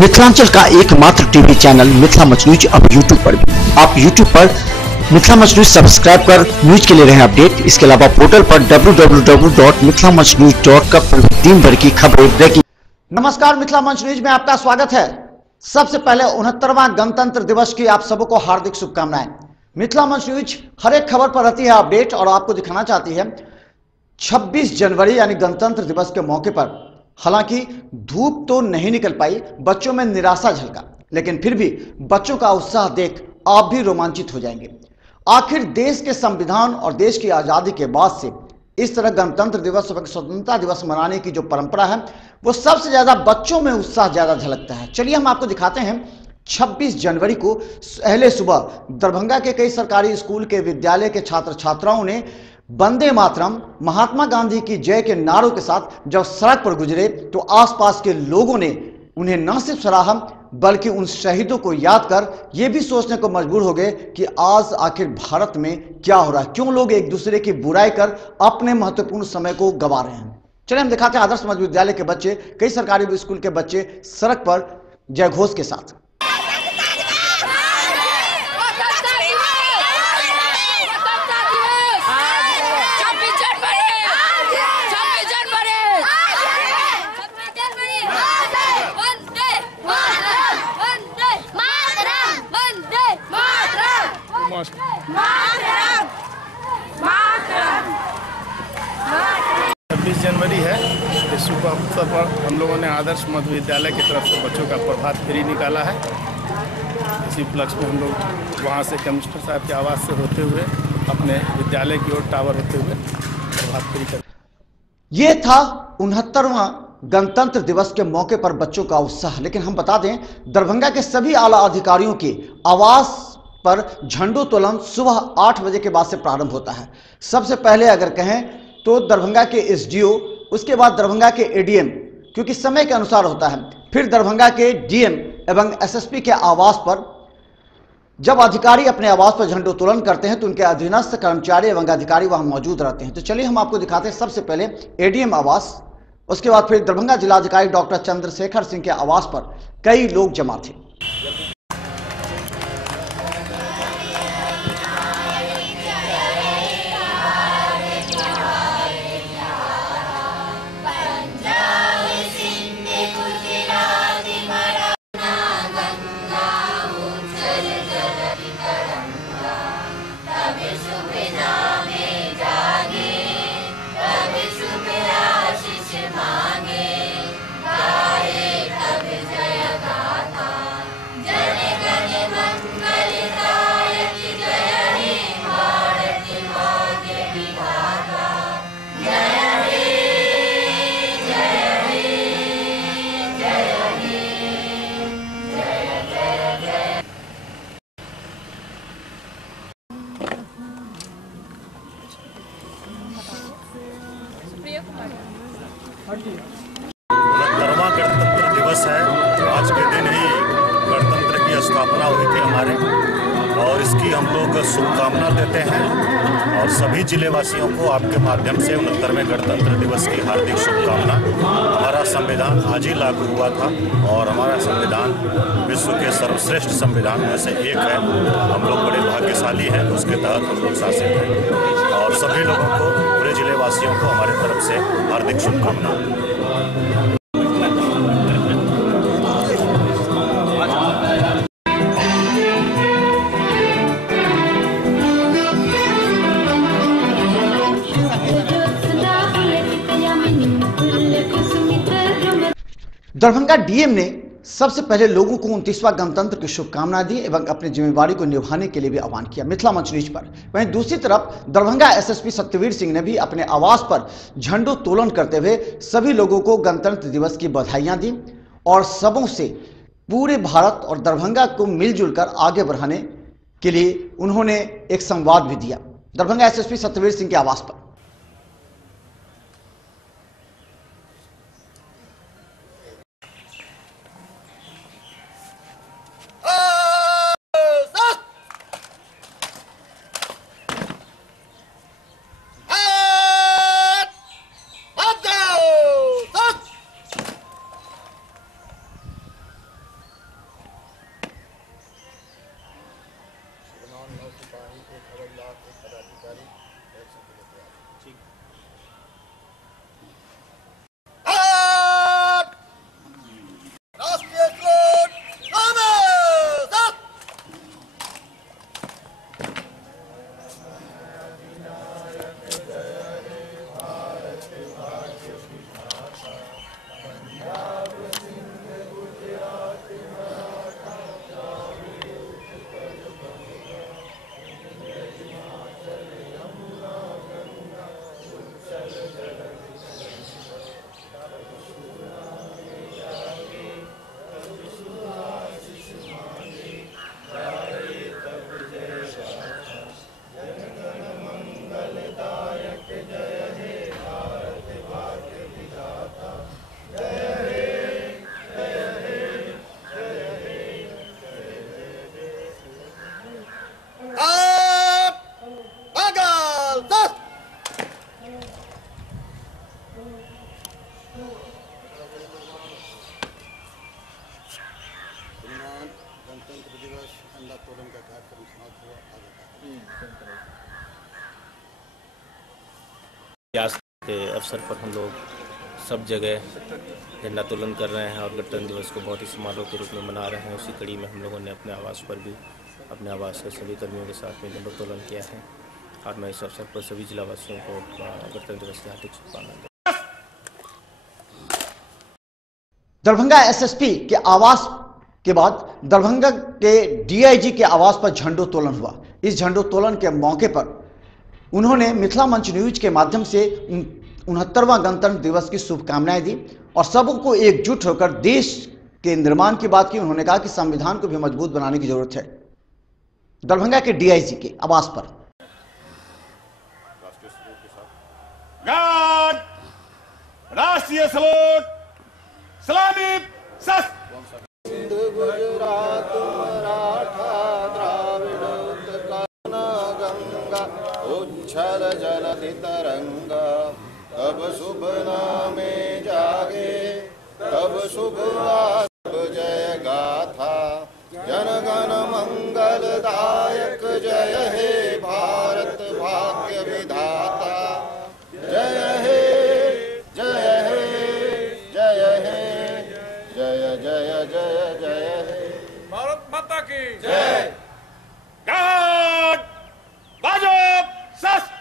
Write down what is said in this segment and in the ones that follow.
मिथिलांचल का एकमात्र TV channel Mithila much news अब यूट्यूब पर भी। आप यूट्यूब पर मिथिला मच न्यूज सब्सक्राइब कर न्यूज के लिए रहे अपडेट। इसके अलावा पोर्टल पर www.mithilamachnews.com पर दिन भर की खबरें ब्रेकिंग। नमस्कार, मिथिला मंच न्यूज में आपका स्वागत है। सबसे पहले 69वां गणतंत्र दिवस की आप सबको हार्दिक शुभकामनाएं। मिथिला मंच न्यूज हर एक खबर पर रहती है अपडेट और आपको दिखाना चाहती है 26 जनवरी यानी गणतंत्र दिवस के मौके पर हालांकि धूप तो नहीं निकल पाई, बच्चों में निराशा झलका, लेकिन फिर भी बच्चों का उत्साह देख आप भी रोमांचित हो जाएंगे। आखिर देश के संविधान और देश की आजादी के बाद से इस तरह गणतंत्र दिवस और स्वतंत्रता दिवस मनाने की जो परंपरा है वो सबसे ज्यादा बच्चों में उत्साह ज्यादा झलकता है। चलिए हम आपको दिखाते हैं 26 जनवरी को पहले सुबह दरभंगा के कई सरकारी स्कूल के विद्यालय के छात्र छात्राओं ने वंदे मातरम, महात्मा गांधी की जय के नारों के साथ जब सड़क पर गुजरे तो आसपास के लोगों ने उन्हें न सिर्फ सराहा बल्कि उन शहीदों को याद कर यह भी सोचने को मजबूर हो गए कि आज आखिर भारत में क्या हो रहा है, क्यों लोग एक दूसरे की बुराई कर अपने महत्वपूर्ण समय को गंवा रहे हैं। चलिए हम दिखाते हैं आदर्श मध्य विद्यालय के बच्चे, कई सरकारी स्कूल के बच्चे सड़क पर जयघोष के साथ। जनवरी है, इस शुभ अवसर पर हम लोगों ने आदर्श मध्य विद्यालय की तरफ से बच्चों का प्रभात फेरी निकाला है। इसी उपलक्ष्य में हम लोग वहाँ से कमिश्नर साहब के आवास से होते हुए अपने विद्यालय की ओर टावर होते हुए प्रभात फेरी कर। ये था 69वां गणतंत्र दिवस के मौके पर बच्चों का उत्साह। लेकिन हम बता दें दरभंगा के सभी आला अधिकारियों के आवास पर झंडोत्तोलन सुबह 8 बजे के बाद से प्रारंभ होता है। सबसे पहले अगर कहें तो दरभंगा के एसडीओ, उसके बाद दरभंगा के एडीएम, क्योंकि समय के अनुसार होता है, फिर दरभंगा के डीएम एवं एसएसपी के आवास पर जब अधिकारी अपने आवास पर झंडोत्तोलन करते हैं तो उनके अधीनस्थ कर्मचारी एवं अधिकारी वहां मौजूद रहते हैं। तो चलिए हम आपको दिखाते हैं सबसे पहले एडीएम आवास, उसके बाद फिर दरभंगा जिलाधिकारी डॉक्टर चंद्रशेखर सिंह के आवास पर कई लोग जमा थे। गणतंत्र दिवस है। आज के दिन ही गणतंत्र की स्थापना हुई थी हमारे, और इसकी हम लोग शुभकामना देते हैं और सभी जिलेवासियों को आपके माध्यम से 69वें गणतंत्र दिवस की हार्दिक शुभकामना। हमारा संविधान आज ही लागू हुआ था और हमारा संविधान विश्व के सर्वश्रेष्ठ संविधान में से एक है। हम लोग बड़े भाग्यशाली हैं, उसके तहत हम लोग शासित हैं और सभी लोगों को, पूरे जिलेवासियों को हमारे तरफ से हार्दिक शुभकामना। दरभंगा डीएम ने सबसे पहले लोगों को 29वां गणतंत्र की शुभकामनाएं दी एवं अपनी जिम्मेवारी को निभाने के लिए भी आह्वान किया मिथिला मंच न्यूज पर। वहीं दूसरी तरफ दरभंगा एसएसपी सत्यवीर सिंह ने भी अपने आवास पर झंडोत्तोलन करते हुए सभी लोगों को गणतंत्र दिवस की बधाइयां दी और सबों से पूरे भारत और दरभंगा को मिलजुल कर आगे बढ़ाने के लिए उन्होंने एक संवाद भी दिया दरभंगा एसएसपी सत्यवीर सिंह के आवास पर। आज के अवसर पर हम लोग सब जगह झंडा तोलन कर रहे हैं और गणतंत्र दिवस को बहुत ही समारोह के रूप में मना रहे हैं। उसी कड़ी में हम लोगों ने अपने आवास पर भी अपने आवास के सभी कर्मियों के साथ में झंडा तोलन किया है और मैं इस अवसर पर सभी जिलावासियों को गणतंत्र दिवस की हार्दिक शुभकामनाएं। दरभंगा एसएसपी के आवास के बाद दरभंगा के डीआईजी के आवास पर झंडोत्तोलन हुआ। इस झंडोत्तोलन के मौके पर उन्होंने मिथिला मंच न्यूज के माध्यम से 69वां गणतंत्र दिवस की शुभकामनाएं दी और सबको एकजुट होकर देश के निर्माण की बात की। उन्होंने कहा कि संविधान को भी मजबूत बनाने की जरूरत है। दरभंगा के डीआईजी के आवास पर राष्ट्रीय सलूट, सलामी, शस्त्र। गुजरात मराठा द्राविड़ उत्कल गंगा उच्छल जलधि तरंगा तब शुभ नामे जागे तब शुभ आशुभ जय गाथा जनगण मंगलदायक जय हे भारत भाग्य विधाता जय हे जय हे जय हे जय जय जय जय हे भारत माता की जय। गार्ड, बाजो, शस्त्र।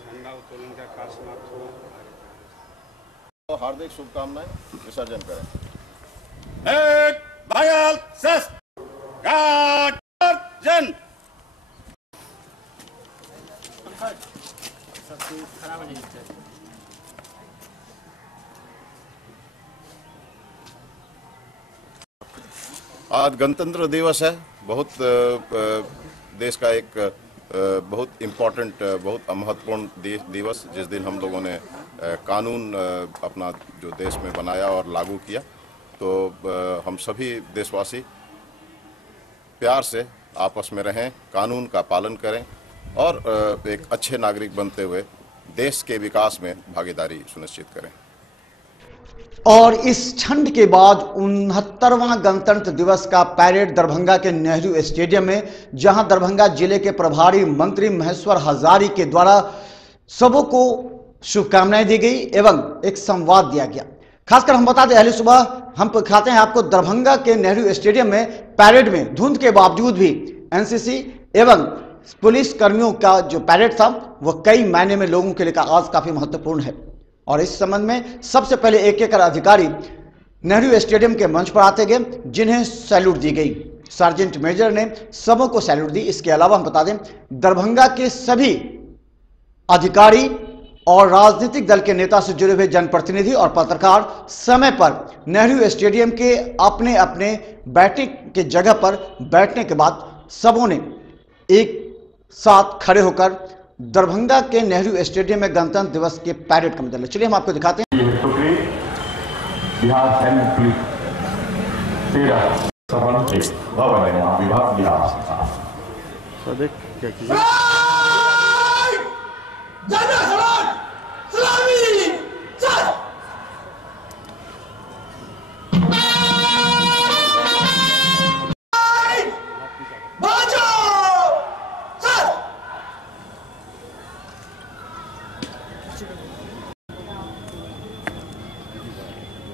झंडा उत्तोलन का कार्य समाप्त हुआ। हार्दिक शुभकामनाएं विसर्जन करें। एक भायल शस्त्र। गार्ड, जन। आज गणतंत्र दिवस है। बहुत देश का एक बहुत इम्पोर्टेंट, बहुत महत्वपूर्ण दिवस, जिस दिन हम लोगों ने कानून अपना जो देश में बनाया और लागू किया। तो हम सभी देशवासी प्यार से आपस में रहें, कानून का पालन करें और एक अच्छे नागरिक बनते हुए देश के विकास में भागीदारी सुनिश्चित करें। और इस क्षण के बाद 69वां गणतंत्र दिवस का पैरेड दरभंगा के नेहरू स्टेडियम में, जहां दरभंगा जिले के प्रभारी मंत्री महेश्वर हजारी के द्वारा सबको शुभकामनाएं दी गई एवं एक संवाद दिया गया। खासकर हम बता दें, अहले सुबह हम दिखाते हैं आपको दरभंगा के नेहरू स्टेडियम में पैरेड में धुंध के बावजूद भी एनसीसी एवं पुलिस कर्मियों का जो पैरेड था वह कई मायने में लोगों के लिए आज काफी महत्वपूर्ण है। और इस संबंध में सबसे पहले एक अधिकारी नेहरू स्टेडियम के मंच पर आते गए, जिन्हें सैल्यूट दी गई। सार्जेंट मेजर ने सबों को सैल्यूट दी। इसके अलावा हम बता दें, दरभंगा के सभी अधिकारी और राजनीतिक दल के नेता से जुड़े हुए जनप्रतिनिधि और पत्रकार समय पर नेहरू स्टेडियम के अपने अपने बैठने के जगह पर बैठने के बाद सबों ने एक साथ खड़े होकर दरभंगा के नेहरू स्टेडियम में गणतंत्र दिवस के पैरेड का मजा लिया। चलिए हम आपको दिखाते हैं। बिहार सैन्य पुलिस 13 समन्वित भवन है, वहाँ विभाग बिहार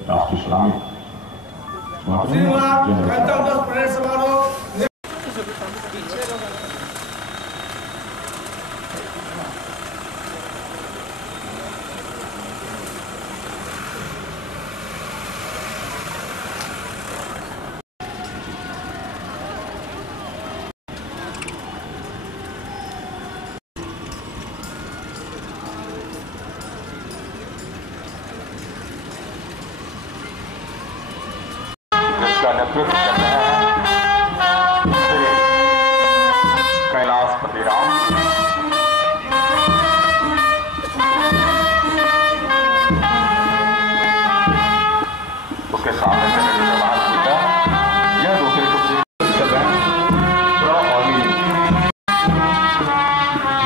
राष्ट्रीय सलामी का नेतृत्व कर रहे हैं श्री कैलाशपति राम। उसके सामने से निर्माण किया। यह दूसरी टुकड़ी कर रहे हैं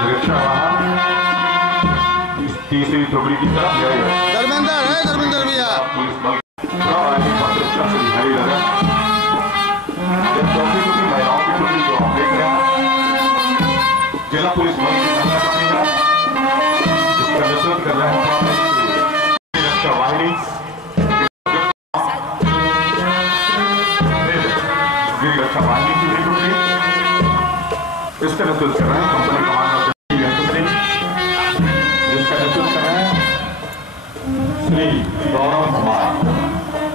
रिक्शा वाहन तीसरी टुकड़ी की तरफ धर्मेंद्र भैया पुलिस बल सुरक्षा से भारी लगा। चौथी टुकड़ी महिलाओं की टुकड़ी जो हम देख रहे हैं जिला पुलिस बल की महिला टुकड़ी है, जिसका नेतृत्व कर रहे हैं रक्षा वाहिनी रक्षा वाहिनी की टुकड़ी, इसका नेतृत्व कर रहे हैं कंपनी कमांडर टुकड़ी, जिसका नेतृत्व कर रहे हैं Shri Gaurav Kumar,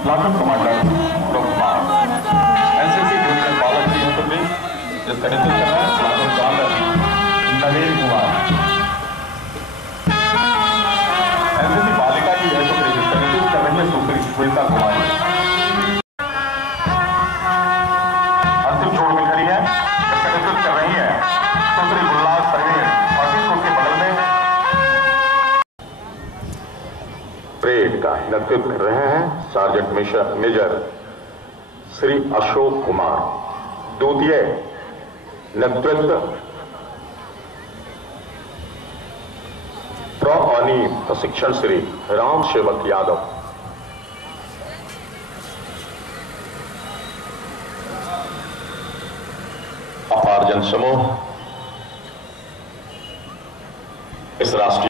platoon commander Gaurav Kumar. NCC division बालक की टुकड़ी, जिसका नेतृत्व कर रहे हैं प्लाटून कमांडर नवीन कुमार। एनसीसी बालिका की यह टुकड़ी, जिसका नेतृत्व कर रही है सुप्रीता कुमारी। अंतिम छोड़ में खड़ी है, जिसका नेतृत्व कर रही है सुप्री गुल्लाज परवीन और उसके बगल में परेड का नेतृत्व कर रहे हैं सार्जेंट मेजर श्री अशोक कुमार। द्वितीय नेतृत्व प्रआनी प्रशिक्षण श्री राम सेवक यादव। अपार जन समूह इस राष्ट्रीय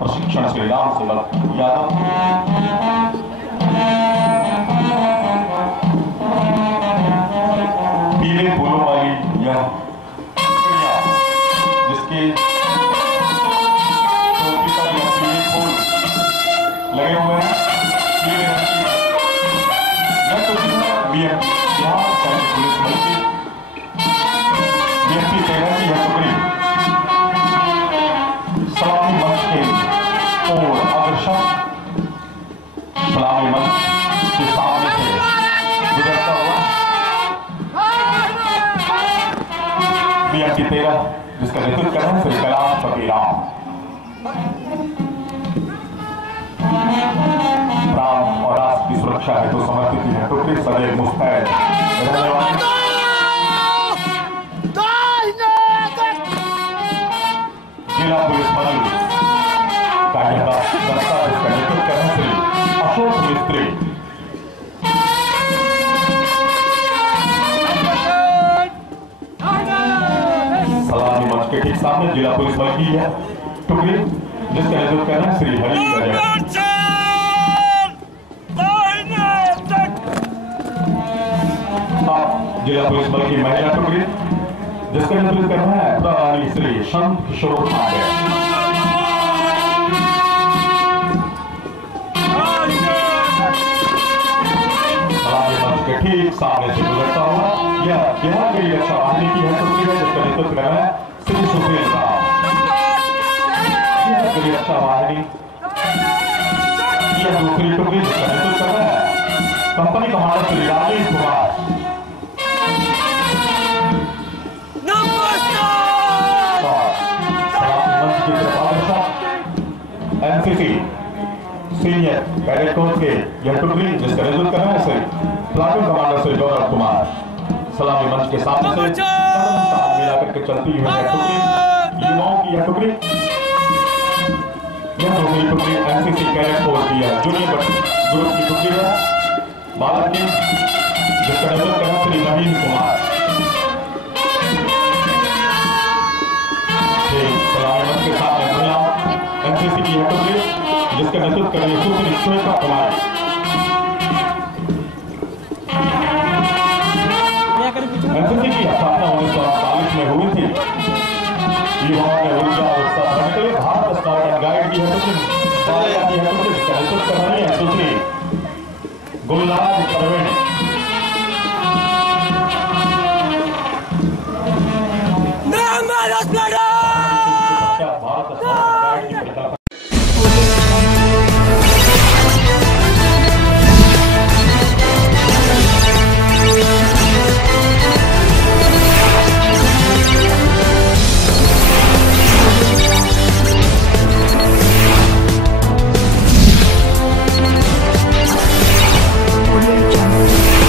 प्रशिक्षण श्री राम सेवक यादव। पीले फूलों वाली यह जिसके टोपी पर यह पीले फूल लगे हुए हैं, पीले रंग की यह टोपी बिहार सैनिक पुलिस बल की BMP 13 की यह टुकड़ी सलामी मंच के और अग्रसर सलामी मंच के सामने से गुजरता हुआ BMP 13 जिसका नेतृत्व कर रहे हैं श्री कैलाश फकीराम। प्राण और राष्ट्र की सुरक्षा हेतु समर्पित है टुकड़ी सदैव मुस्तैद रहने वाली जिला पुलिस बल का यह दस्ता, जिसका नेतृत्व कर रहे हैं श्री अशोक मिस्त्री। सलामी मंच के ठीक सामने जिला पुलिस बल की है टुकड़ी, जिसका नेतृत्व कर रहे हैं श्री हरि रजक। जिला पुलिस बल की महिला टुकड़ी, जिसका नेतृत्व कर रहे हैं प्रभारी श्री संत किशोर पांडे। सलामी मंच के ठीक सामने से गुजरता हुआ यह बिहार की रक्षा वाहिनी की है टुकड़ी है, जिसका नेतृत्व कर रहे हैं श्री सुशील राम। बिहार की रक्षा वाहिनी यह दूसरी टुकड़ी, जिसका नेतृत्व कर रहे हैं company commander Shri Rajesh Kumar. NCC senior cadet course के यह टुकड़ी, जिसका नेतृत्व कर रहे हैं श्री प्लाटून कमांडर श्री गौरव कुमार। सलामी मंच के सामने से कदम ताल मिलाकर के चलती हुई यह टुकड़ी, युवाओं की यह टुकड़ी, यह दूसरी टुकड़ी एनसीसी कैडेट कोर्स की है जूनियर ग्रुप की टुकड़ी है बालक की, जिसका नेतृत्व कर रहे हैं श्री नवीन कुमार। सलामी मंच के सामने महिलाओं एनसीसी की यह टुकड़ी, जिसके नेतृत्व कर रही है सुश्री श्वेता कुमारी। एनसीसी की स्थापना 1948 में हुई थी। युवाओं में ऊर्जा उत्साह भरने के लिए भारत स्काउट एंड गाइड की जिसका नेतृत्व कर रही है सुश्री गुलनाज परवीन।